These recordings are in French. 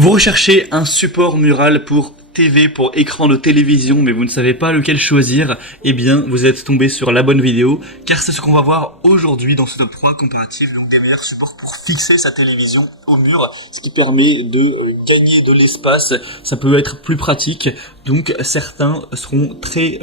Vous recherchez un support mural pour TV, pour écran de télévision, mais vous ne savez pas lequel choisir, eh bien, vous êtes tombé sur la bonne vidéo, car c'est ce qu'on va voir aujourd'hui dans ce top 3 comparatif, donc des meilleurs supports pour fixer sa télévision au mur, ce qui permet de gagner de l'espace, ça peut être plus pratique, donc certains seront très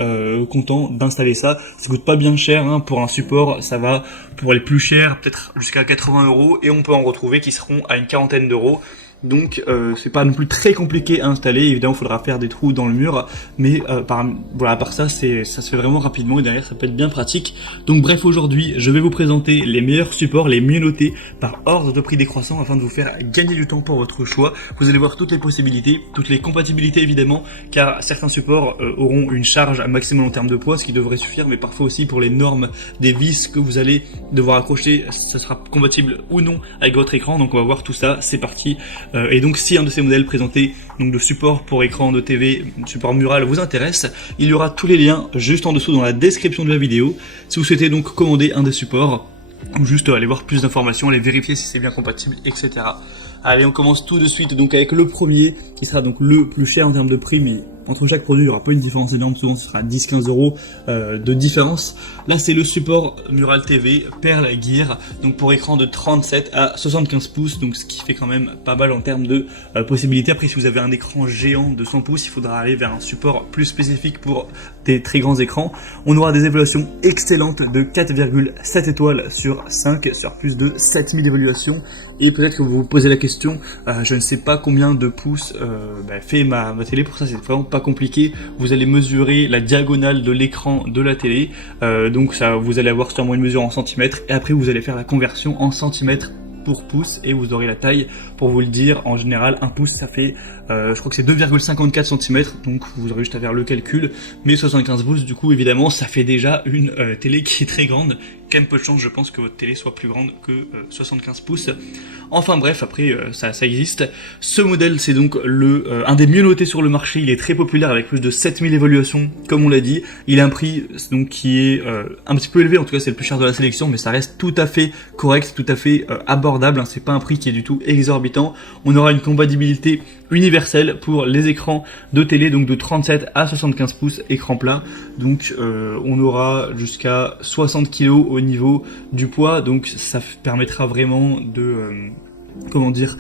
contents d'installer ça. Ça coûte pas bien cher, hein, pour un support, ça va pour les plus chers, peut-être jusqu'à 80 €, et on peut en retrouver qui seront à une quarantaine d'euros. Donc c'est pas non plus très compliqué à installer, évidemment il faudra faire des trous dans le mur, mais voilà, à part ça, ça se fait vraiment rapidement et derrière ça peut être bien pratique. Donc bref, aujourd'hui je vais vous présenter les meilleurs supports, les mieux notés par ordre de prix décroissant afin de vous faire gagner du temps pour votre choix. Vous allez voir toutes les possibilités, toutes les compatibilités évidemment, car certains supports auront une charge maximum en termes de poids, ce qui devrait suffire, mais parfois aussi pour les normes des vis que vous allez devoir accrocher, ça sera compatible ou non avec votre écran. Donc on va voir tout ça, c'est parti. Et donc si un de ces modèles présentés donc de support pour écran de TV, support mural vous intéresse, il y aura tous les liens juste en dessous dans la description de la vidéo. Si vous souhaitez donc commander un des supports, ou juste aller voir plus d'informations, aller vérifier si c'est bien compatible, etc. Allez, on commence tout de suite donc avec le premier, qui sera donc le plus cher en termes de prix, mais entre chaque produit, il n'y aura pas une différence énorme, souvent ce sera 10-15 € de différence. Là, c'est le support Mural TV Pearl Gear, donc pour écran de 37 à 75 pouces, donc ce qui fait quand même pas mal en termes de possibilités. Après, si vous avez un écran géant de 100 pouces, il faudra aller vers un support plus spécifique pour des très grands écrans. On aura des évaluations excellentes de 4,7 étoiles sur 5, sur plus de 7000 évaluations. Et peut-être que vous vous posez la question, je ne sais pas combien de pouces fait ma télé, pour ça c'est vraiment pas compliqué. Vous allez mesurer la diagonale de l'écran de la télé, donc ça, vous allez avoir sûrement une mesure en centimètres, et après vous allez faire la conversion en centimètres pour pouce et vous aurez la taille. Pour vous le dire, en général un pouce ça fait je crois que c'est 2,54 cm, donc vous aurez juste à faire le calcul, mais 75 pouces du coup évidemment ça fait déjà une télé qui est très grande. Quand même peu de chance je pense que votre télé soit plus grande que 75 pouces. Enfin bref, après ça existe. Ce modèle c'est donc un des mieux notés sur le marché, il est très populaire avec plus de 7000 évaluations comme on l'a dit. Il a un prix donc qui est un petit peu élevé, en tout cas c'est le plus cher de la sélection, mais ça reste tout à fait correct, tout à fait abordable, hein. C'est pas un prix qui est du tout exorbitant. On aura une compatibilité universelle pour les écrans de télé, donc de 37 à 75 pouces écran plat, donc on aura jusqu'à 60 kg au niveau du poids, donc ça permettra vraiment de comment dire,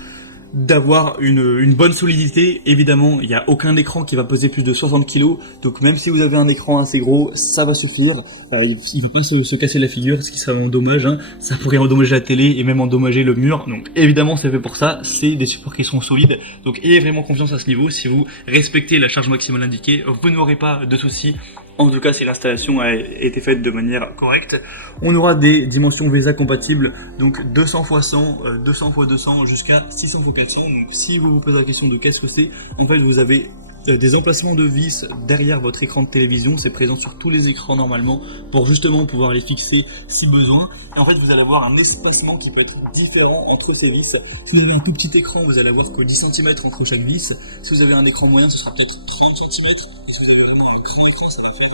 d'avoir une bonne solidité. Évidemment, il n'y a aucun écran qui va peser plus de 60 kg, donc même si vous avez un écran assez gros, ça va suffire. Il va pas se casser la figure, ce qui serait vraiment dommage, hein. Ça pourrait endommager la télé et même endommager le mur, donc évidemment c'est fait pour ça. C'est des supports qui seront solides, donc ayez vraiment confiance à ce niveau. Si vous respectez la charge maximale indiquée, vous n'aurez pas de soucis. En tout cas, si l'installation a été faite de manière correcte. On aura des dimensions VESA compatibles, donc 200 x 100, 200 x 200 jusqu'à 600 x 400. Donc si vous vous posez la question de qu'est-ce que c'est, en fait vous avez des emplacements de vis derrière votre écran de télévision, c'est présent sur tous les écrans normalement pour justement pouvoir les fixer si besoin. Et en fait vous allez avoir un espacement qui peut être différent entre ces vis. Si vous avez un tout petit écran, vous allez avoir que 10 cm entre chaque vis. Si vous avez un écran moyen, ce sera peut-être 30 cm. Et si vous avez vraiment un grand écran, ça va faire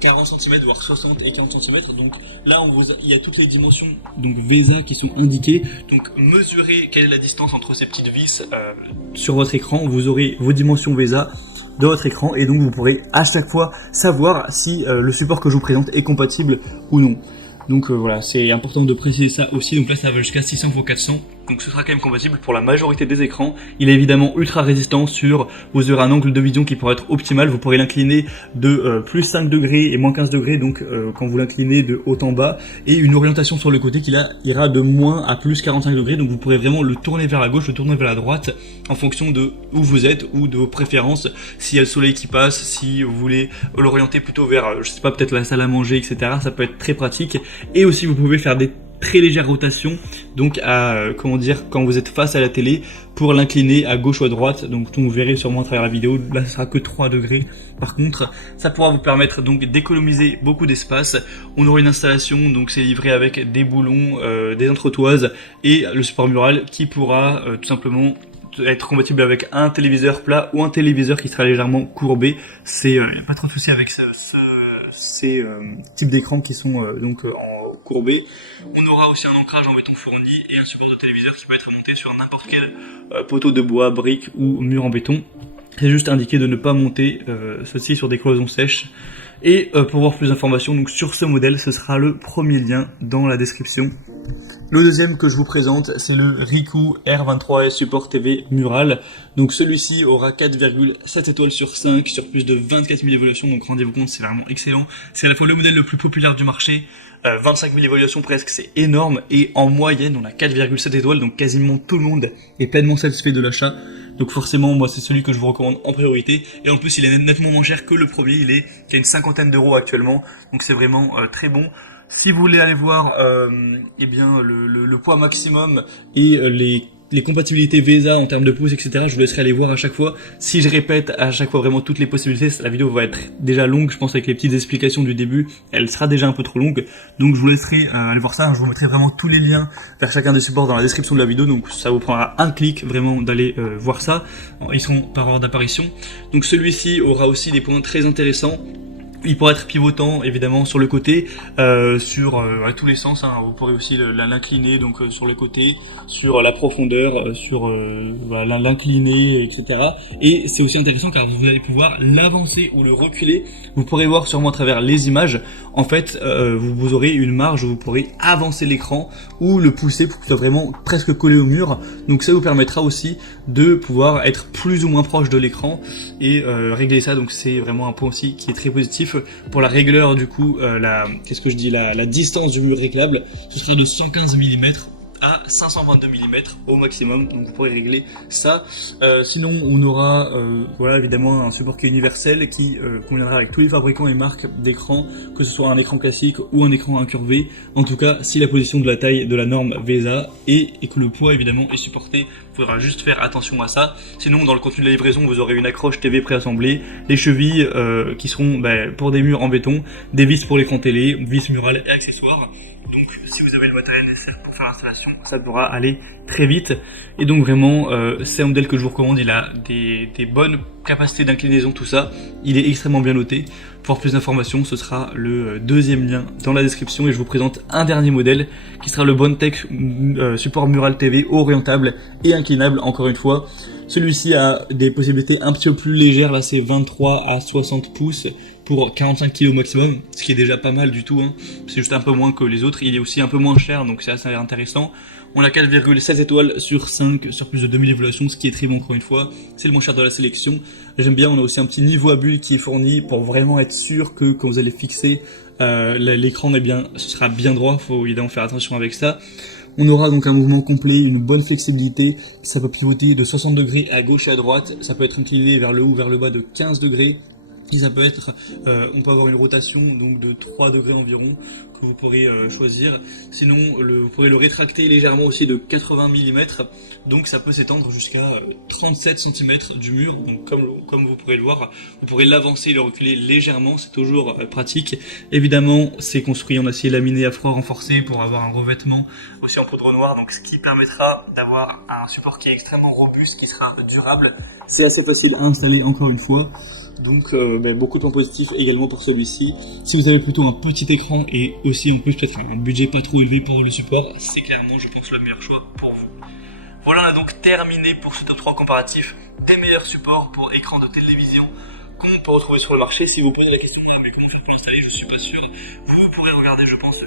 40 cm, voire 60 et 40 cm. Donc là, il y a toutes les dimensions donc VESA qui sont indiquées. Donc mesurez quelle est la distance entre ces petites vis sur votre écran. Vous aurez vos dimensions VESA de votre écran et donc vous pourrez à chaque fois savoir si le support que je vous présente est compatible ou non. Donc voilà, c'est important de préciser ça aussi. Donc là ça va jusqu'à 600 x 400, donc ce sera quand même compatible pour la majorité des écrans. Il est évidemment ultra résistant, vous aurez un angle de vision qui pourra être optimal. Vous pourrez l'incliner de plus 5 degrés et moins 15 degrés, donc quand vous l'inclinez de haut en bas, et une orientation sur le côté qui là ira de moins à plus 45 degrés, donc vous pourrez vraiment le tourner vers la gauche, le tourner vers la droite en fonction de où vous êtes ou de vos préférences. S'il y a le soleil qui passe, si vous voulez l'orienter plutôt vers, je sais pas, peut-être la salle à manger, etc., ça peut être très pratique. Et aussi vous pouvez faire des très légères rotations, donc à comment dire, quand vous êtes face à la télé, pour l'incliner à gauche ou à droite. Donc vous verrez sûrement à travers la vidéo, là ce sera que 3 degrés. Par contre ça pourra vous permettre donc d'économiser beaucoup d'espace. On aura une installation, donc c'est livré avec des boulons, des entretoises et le support mural qui pourra tout simplement être compatible avec un téléviseur plat ou un téléviseur qui sera légèrement courbé. C'est pas trop de soucis avec ces types d'écrans qui sont donc en courbé. On aura aussi un ancrage en béton fourni et un support de téléviseur qui peut être monté sur n'importe quel poteau de bois, brique ou mur en béton. C'est juste indiqué de ne pas monter ceci sur des cloisons sèches. Et pour voir plus d'informations donc sur ce modèle, ce sera le premier lien dans la description. Le deuxième que je vous présente, c'est le Ricoh R23S Support TV Mural. Donc celui-ci aura 4,7 étoiles sur 5 sur plus de 24 000 évaluations. Donc rendez-vous compte, c'est vraiment excellent. C'est à la fois le modèle le plus populaire du marché. 25 000 évaluations presque, c'est énorme. Et en moyenne, on a 4,7 étoiles. Donc quasiment tout le monde est pleinement satisfait de l'achat. Donc forcément, moi, c'est celui que je vous recommande en priorité. Et en plus, il est nettement moins cher que le premier. Il est à une cinquantaine d'euros actuellement. Donc c'est vraiment très bon. Si vous voulez aller voir eh bien, le poids maximum et les compatibilités VESA en termes de pouces, etc., je vous laisserai aller voir à chaque fois. Si je répète à chaque fois vraiment toutes les possibilités, la vidéo va être déjà longue, je pense avec les petites explications du début, elle sera déjà un peu trop longue. Donc je vous laisserai aller voir ça, je vous mettrai vraiment tous les liens vers chacun des supports dans la description de la vidéo, donc ça vous prendra un clic vraiment d'aller voir ça. Ils seront par ordre d'apparition. Donc celui-ci aura aussi des points très intéressants. Il pourra être pivotant évidemment sur le côté, sur tous les sens, hein. Vous pourrez aussi l'incliner donc sur le côté, sur la profondeur, sur l'incliner, etc. Et c'est aussi intéressant car vous allez pouvoir l'avancer ou le reculer. Vous pourrez voir sûrement à travers les images, en fait vous aurez une marge où vous pourrez avancer l'écran ou le pousser pour qu'il soit vraiment presque collé au mur. Donc ça vous permettra aussi de pouvoir être plus ou moins proche de l'écran et régler ça. Donc c'est vraiment un point aussi qui est très positif. Pour la règleur du coup, la distance du mur réglable, ce sera de 115 mm à 522 mm au maximum, donc vous pourrez régler ça. Sinon on aura voilà évidemment un support qui est universel qui conviendra avec tous les fabricants et marques d'écran, que ce soit un écran classique ou un écran incurvé. En tout cas, si la position de la taille de la norme VESA et que le poids évidemment est supporté, il faudra juste faire attention à ça. Sinon dans le contenu de la livraison, vous aurez une accroche TV préassemblée, les chevilles qui seront pour des murs en béton, des vis pour l'écran télé, vis murales et accessoires. Donc si vous avez le matériel nécessaire pour faire l'installation, ça pourra aller très vite. Et donc vraiment c'est un modèle que je vous recommande. Il a des bonnes capacités d'inclinaison, tout ça, il est extrêmement bien noté. Pour plus d'informations, ce sera le deuxième lien dans la description et je vous présente un dernier modèle qui sera le Bondtech Support Mural TV orientable et inclinable. Encore une fois, celui-ci a des possibilités un petit peu plus légères, là c'est 23 à 60 pouces pour 45 kg maximum, ce qui est déjà pas mal du tout, hein. C'est juste un peu moins que les autres. Il est aussi un peu moins cher, donc c'est assez intéressant. On a 4,7 étoiles sur 5 sur plus de 2000 évaluations, ce qui est très bon encore une fois. C'est le moins cher de la sélection. J'aime bien, on a aussi un petit niveau à bulle qui est fourni pour vraiment être sûr que quand vous allez fixer l'écran, eh bien, ce sera bien droit. Il faut évidemment faire attention avec ça. On aura donc un mouvement complet, une bonne flexibilité. Ça peut pivoter de 60 degrés à gauche et à droite. Ça peut être incliné vers le haut, vers le bas de 15 degrés. Et ça peut être, on peut avoir une rotation donc de 3 degrés environ que vous pourrez choisir. Sinon, vous pourrez le rétracter légèrement aussi de 80 mm. Donc ça peut s'étendre jusqu'à 37 cm du mur. Donc comme vous pourrez le voir, vous pourrez l'avancer et le reculer légèrement. C'est toujours pratique. Évidemment, c'est construit en acier laminé à froid renforcé pour avoir un revêtement aussi en poudre noire. Donc ce qui permettra d'avoir un support qui est extrêmement robuste, qui sera durable. C'est assez facile à installer encore une fois. Donc beaucoup de points positifs également pour celui-ci. Si vous avez plutôt un petit écran et aussi en plus peut-être un budget pas trop élevé pour le support, c'est clairement je pense le meilleur choix pour vous. Voilà, on a donc terminé pour ce top 3 comparatif des meilleurs supports pour écran de télévision qu'on peut retrouver sur le marché. Si vous posez la question mais comment faire pour l'installer, je suis pas sûr. Vous pourrez regarder je pense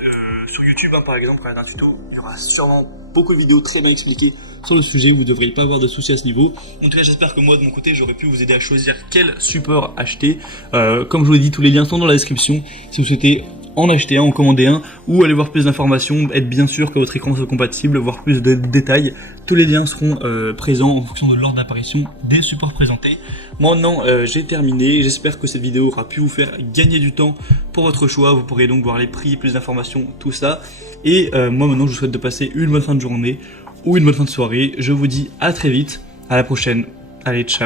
sur YouTube par exemple, quand il y a un tuto, il y aura sûrement beaucoup de vidéos très bien expliquées sur le sujet, vous ne devriez pas avoir de soucis à ce niveau. En tout cas j'espère que moi de mon côté j'aurais pu vous aider à choisir quel support acheter. Comme je vous l'ai dit, tous les liens sont dans la description si vous souhaitez en acheter un, en commander un ou aller voir plus d'informations, être bien sûr que votre écran soit compatible, voir plus de détails. Tous les liens seront présents en fonction de l'ordre d'apparition des supports présentés. Moi maintenant j'ai terminé, j'espère que cette vidéo aura pu vous faire gagner du temps pour votre choix. Vous pourrez donc voir les prix, plus d'informations, tout ça. Et moi maintenant je vous souhaite de passer une bonne fin de journée ou une bonne fin de soirée. Je vous dis à très vite, à la prochaine, allez ciao.